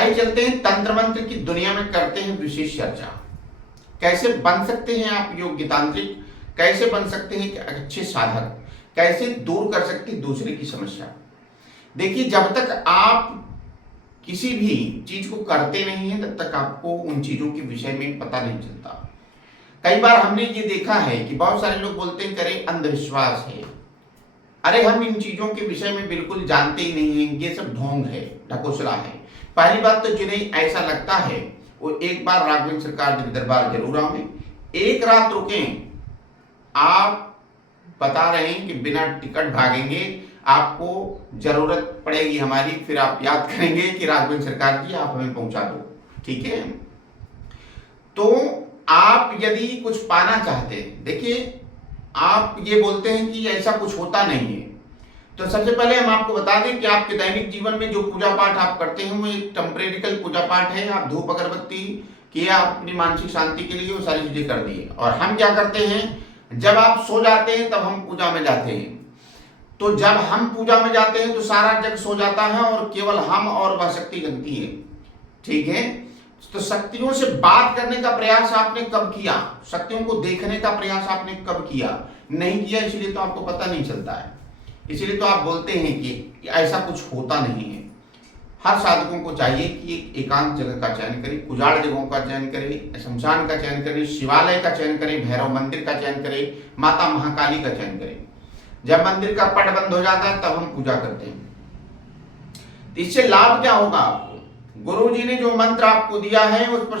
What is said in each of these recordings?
आइए चलते हैं तंत्र मंत्र की दुनिया में, करते हैं विशेष चर्चा। कैसे बन सकते हैं आप योग्य तांत्रिक, कैसे बन सकते हैं एक अच्छे साधक, कैसे दूर कर सकते हैं दूसरे की समस्या। देखिए, जब तक आप किसी भी चीज को करते नहीं है तब तक आपको उन चीजों के विषय में पता नहीं चलता। कई बार हमने ये देखा है कि बहुत सारे लोग बोलते हैं करे अंधविश्वास है, अरे हम इन चीजों के विषय में बिल्कुल जानते ही नहीं हैं, ये सब ढोंग है, ढकोसला है। पहली बात तो जिन्हें ऐसा लगता है वो एक बार राघवेंद्र सरकार के दरबार जरूर आए, एक रात रुकें। आप बता रहे हैं कि बिना टिकट भागेंगे, आपको जरूरत पड़ेगी हमारी, फिर आप याद करेंगे कि राघवेंद्र सरकार जी आप हमें पहुंचा दो, ठीक है। तो आप यदि कुछ पाना चाहते हैं, देखिए आप ये बोलते हैं कि ऐसा कुछ होता नहीं है, तो सबसे पहले हम आपको बता दें कि आपके दैनिक जीवन में जो पूजा पाठ आप करते हैं वो एक टेम्परेरिकल पूजा पाठ है। आप धूप अगरबत्ती किया, अपनी मानसिक शांति के लिए वो सारी चीजें कर दी। और हम क्या करते हैं, जब आप सो जाते हैं तब हम पूजा में जाते हैं। तो जब हम पूजा में जाते हैं तो सारा जग सो जाता है और केवल हम और वह शक्ति जगती है, ठीक है। तो शक्तियों से बात करने का प्रयास आपने कब किया, शक्तियों को देखने का प्रयास आपने कब किया? नहीं किया, इसलिए तो आपको पता नहीं चलता है। इसलिए तो आप बोलते हैं कि ऐसा कुछ होता नहीं है। हर साधकों को चाहिए कि एक एकांत जगह का चयन करें, उजाड़ जगहों का चयन करें, शमशान का चयन करें, शिवालय का चयन करें, भैरव मंदिर का चयन करें, माता महाकाली का चयन करें। जब मंदिर का पट बंद हो जाता है तब हम पूजा करते हैं। इससे लाभ क्या होगा आपको? गुरु जी ने जो मंत्र आपको दिया है उस पर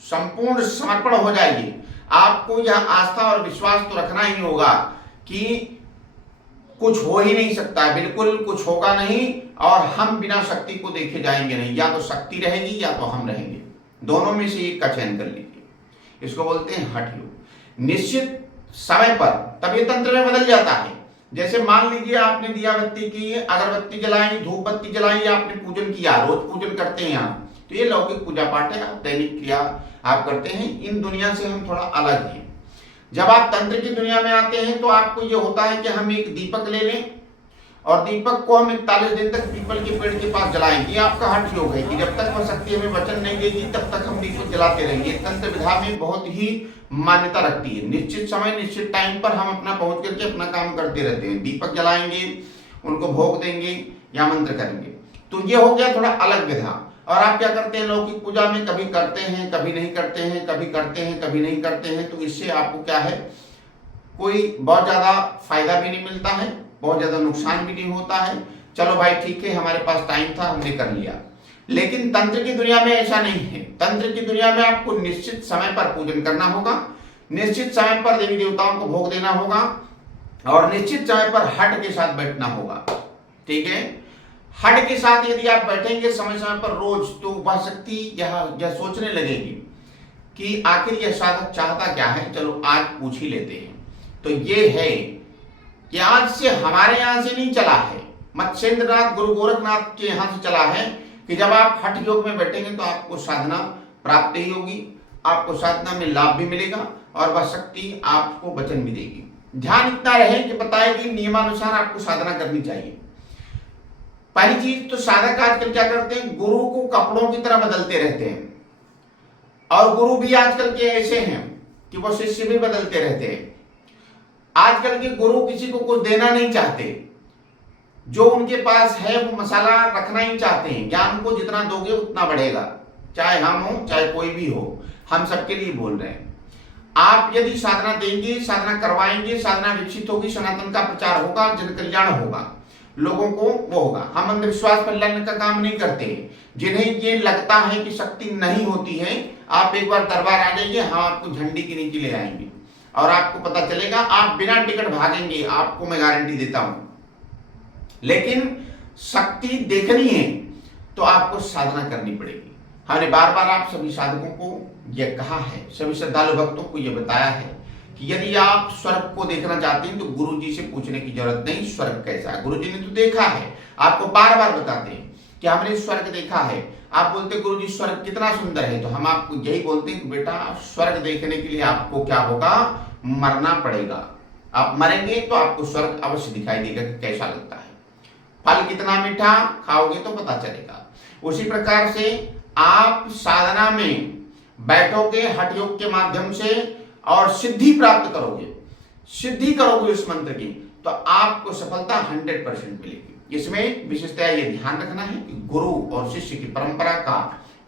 संपूर्ण समर्पण हो जाइए। आपको यह आस्था और विश्वास तो रखना ही होगा कि कुछ हो ही नहीं सकता है, बिल्कुल कुछ होगा नहीं, और हम बिना शक्ति को देखे जाएंगे नहीं। या तो शक्ति रहेगी या तो हम रहेंगे, दोनों में से एक का चयन कर लीजिए। इसको बोलते हैं हठ योग। निश्चित समय पर तब ये तंत्र में बदल जाता है। जैसे मान लीजिए आपने दिया बत्ती की, अगरबत्ती जलाई, धूप बत्ती जलाई, आपने पूजन किया, रोज पूजन करते हैं आप, तो ये लौकिक पूजा पाठ है, आप दैनिक क्रिया आप करते हैं। इन दुनिया से हम थोड़ा अलग हैं। जब आप तंत्र की दुनिया में आते हैं तो आपको ये होता है कि हम एक दीपक ले लें और दीपक को हम 41 दिन तक पीपल के पेड़ के पास जलाएंगे। ये आपका हठ योग है कि जब तक वह शक्ति हमें वचन नहीं देगी तब तक हम दीपक जलाते रहेंगे। तंत्र विधा में बहुत ही मान्यता रखती है। निश्चित समय निश्चित टाइम पर हम अपना पहुंच करके अपना काम करते रहते हैं, दीपक जलाएंगे, उनको भोग देंगे या मंत्र करेंगे। तो ये हो गया थोड़ा अलग विधा। और आप क्या करते हैं लौकिक पूजा में, कभी करते हैं कभी नहीं करते हैं, कभी करते हैं कभी नहीं करते हैं। तो इससे आपको क्या है, कोई बहुत ज्यादा फायदा भी नहीं मिलता है, बहुत ज्यादा नुकसान भी नहीं होता है। चलो भाई ठीक है, हमारे पास टाइम था, हमने कर लिया। लेकिन तंत्र की दुनिया में ऐसा नहीं है। तंत्र की दुनिया में आपको निश्चित समय पर पूजन करना होगा, निश्चित समय पर देवी देवताओं को भोग देना होगा और निश्चित समय पर हठ के साथ बैठना होगा, ठीक है। हठ के साथ यदि आप बैठेंगे समय समय पर रोज, तो वह शक्ति यह सोचने लगेगी कि आखिर यह साधक चाहता क्या है। चलो आज पूछ ही लेते हैं। तो ये है कि आज से हमारे यहां से नहीं चला है, मत्स्येंद्रनाथ गुरु गोरखनाथ के यहां से चला है कि जब आप हठ योग में बैठेंगे तो आपको साधना प्राप्त ही होगी, आपको साधना में लाभ भी मिलेगा और वह शक्ति आपको वचन भी देगी। ध्यान इतना रहे कि बताएगी नियमानुसार आपको साधना करनी चाहिए। पहली चीज तो साधक आजकल क्या करते हैं, गुरु को कपड़ों की तरह बदलते रहते हैं। और गुरु भी आजकल के ऐसे हैं कि वो शिष्य भी बदलते रहते हैं। आजकल के गुरु किसी को कुछ देना नहीं चाहते, जो उनके पास है वो मसाला रखना ही चाहते हैं। ज्ञान को जितना दोगे उतना बढ़ेगा, चाहे हम हो चाहे कोई भी हो, हम सबके लिए बोल रहे हैं। आप यदि साधना देंगे, साधना करवाएंगे, साधना विकसित होगी, सनातन का प्रचार होगा, जन कल्याण होगा, लोगों को वो होगा। हम अंधविश्वास फैलाने का काम नहीं करते। जिन्हें ये लगता है कि शक्ति नहीं होती है, आप एक बार दरबार आ जाइए, हम आपको झंडी के नीचे ले आएंगे और आपको पता चलेगा, आप बिना टिकट भागेंगे, आपको मैं गारंटी देता हूं। लेकिन शक्ति देखनी है तो आपको साधना करनी पड़ेगी। हमने बार बार आप सभी साधकों को यह कहा है, सभी श्रद्धालु भक्तों को यह बताया है कि यदि आप स्वर्ग को देखना चाहते हैं तो गुरु जी से पूछने की जरूरत नहीं, स्वर्ग कैसा है। गुरु जी ने तो देखा है, आपको बार बार बताते हैं कि हमने स्वर्ग देखा है। आप बोलते गुरु जी स्वर्ग कितना सुंदर है, तो हम आपको यही बोलते हैं कि बेटा स्वर्ग देखने के लिए आपको क्या होगा, मरना पड़ेगा। आप मरेंगे तो आपको स्वर्ग अवश्य दिखाई देगा कि कैसा लगता है। फल कितना मीठा, खाओगे तो पता चलेगा। उसी प्रकार से आप साधना में बैठोगे हठ योग के माध्यम से और सिद्धि प्राप्त करोगे, सिद्धि करोगे उस मंत्र की, तो आपको सफलता 100% मिलेगी। इसमें विशेषतः ये ध्यान रखना है कि गुरु और शिष्य की परंपरा का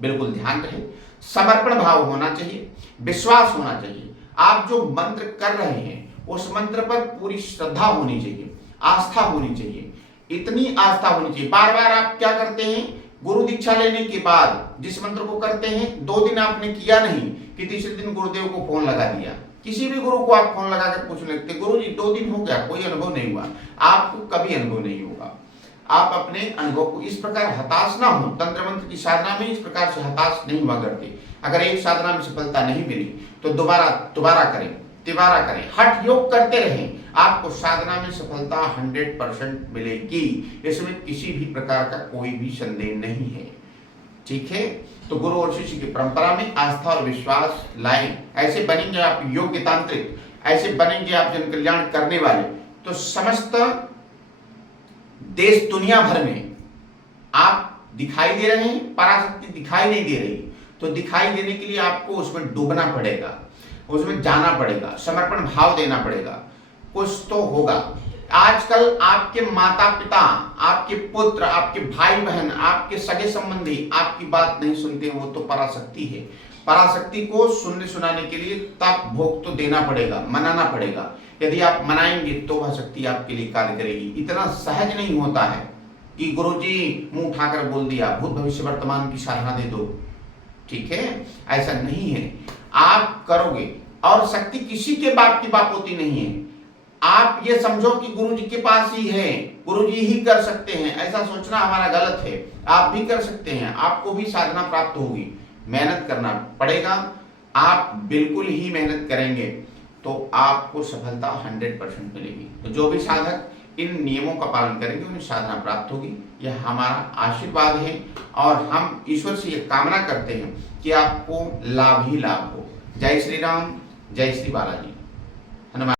बिल्कुल ध्यान रहे, समर्पण भाव होना चाहिए, विश्वास होना चाहिए। आप जो मंत्र कर रहे हैं उस मंत्र पर पूरी श्रद्धा होनी चाहिए, आस्था होनी चाहिए, इतनी आस्था होनी चाहिए। बार बार आप क्या करते हैं, गुरु दीक्षा लेने के बाद जिस मंत्र को करते हैं 2 दिन आपने किया नहीं कि तीसरे दिन गुरुदेव को फोन लगा दिया। किसी भी गुरु को आप फोन लगाकर पूछने लगते, गुरु जी 2 दिन हो गया कोई अनुभव नहीं हुआ, आपको कभी अनुभव नहीं होगा। आप अपने अनुभव को इस प्रकार हताश ना हो, तंत्र मंत्र की साधना में इस प्रकार से हताश नहीं हुआ करते। अगर एक साधना में सफलता नहीं मिली तो दोबारा करें, तिबारा करें, हठ योग करते रहें, आपको साधना में सफलता 100% मिलेगी। इसमें किसी भी प्रकार का कोई भी संदेह नहीं है। ठीक है, तो गुरु और शिष्य की परंपरा में आस्था और विश्वास लाएं। ऐसे बनेंगे आप योग्य तांत्रिक, ऐसे बनेंगे आप जन कल्याण करने वाले, तो समस्त देश दुनिया भर में आप दिखाई दे रहे हैं, पराशक्ति दिखाई नहीं दे रही, तो दिखाई देने के लिए आपको उसमें डूबना पड़ेगा, उसमें जाना पड़ेगा, समर्पण भाव देना पड़ेगा, कुछ तो होगा। आजकल आपके माता पिता, आपके पुत्र, आपके भाई बहन, आपके सगे संबंधी आपकी बात नहीं सुनते, वो तो पराशक्ति है। पराशक्ति को सुनने सुनाने के लिए तप भोग तो देना पड़ेगा, मनाना पड़ेगा। यदि आप मनाएंगे तो वह शक्ति आपके लिए कार्य करेगी। इतना सहज नहीं होता है कि गुरुजी मुंह उठाकर बोल दिया भूत भविष्य वर्तमान की साधना दे दो, ठीक है, ऐसा नहीं है। आप करोगे, और शक्ति किसी के बाप की बाप होती नहीं है। आप ये समझो कि गुरुजी के पास ही है, गुरुजी ही कर सकते हैं, ऐसा सोचना हमारा गलत है। आप भी कर सकते हैं, आपको भी साधना प्राप्त होगी, मेहनत करना पड़ेगा। आप बिल्कुल ही मेहनत करेंगे तो आपको सफलता 100% मिलेगी। तो जो भी साधक इन नियमों का पालन करेंगे उन्हें साधना प्राप्त होगी, यह हमारा आशीर्वाद है। और हम ईश्वर से ये कामना करते हैं कि आपको लाभ ही लाभ हो। जय श्री राम, जय श्री बालाजी।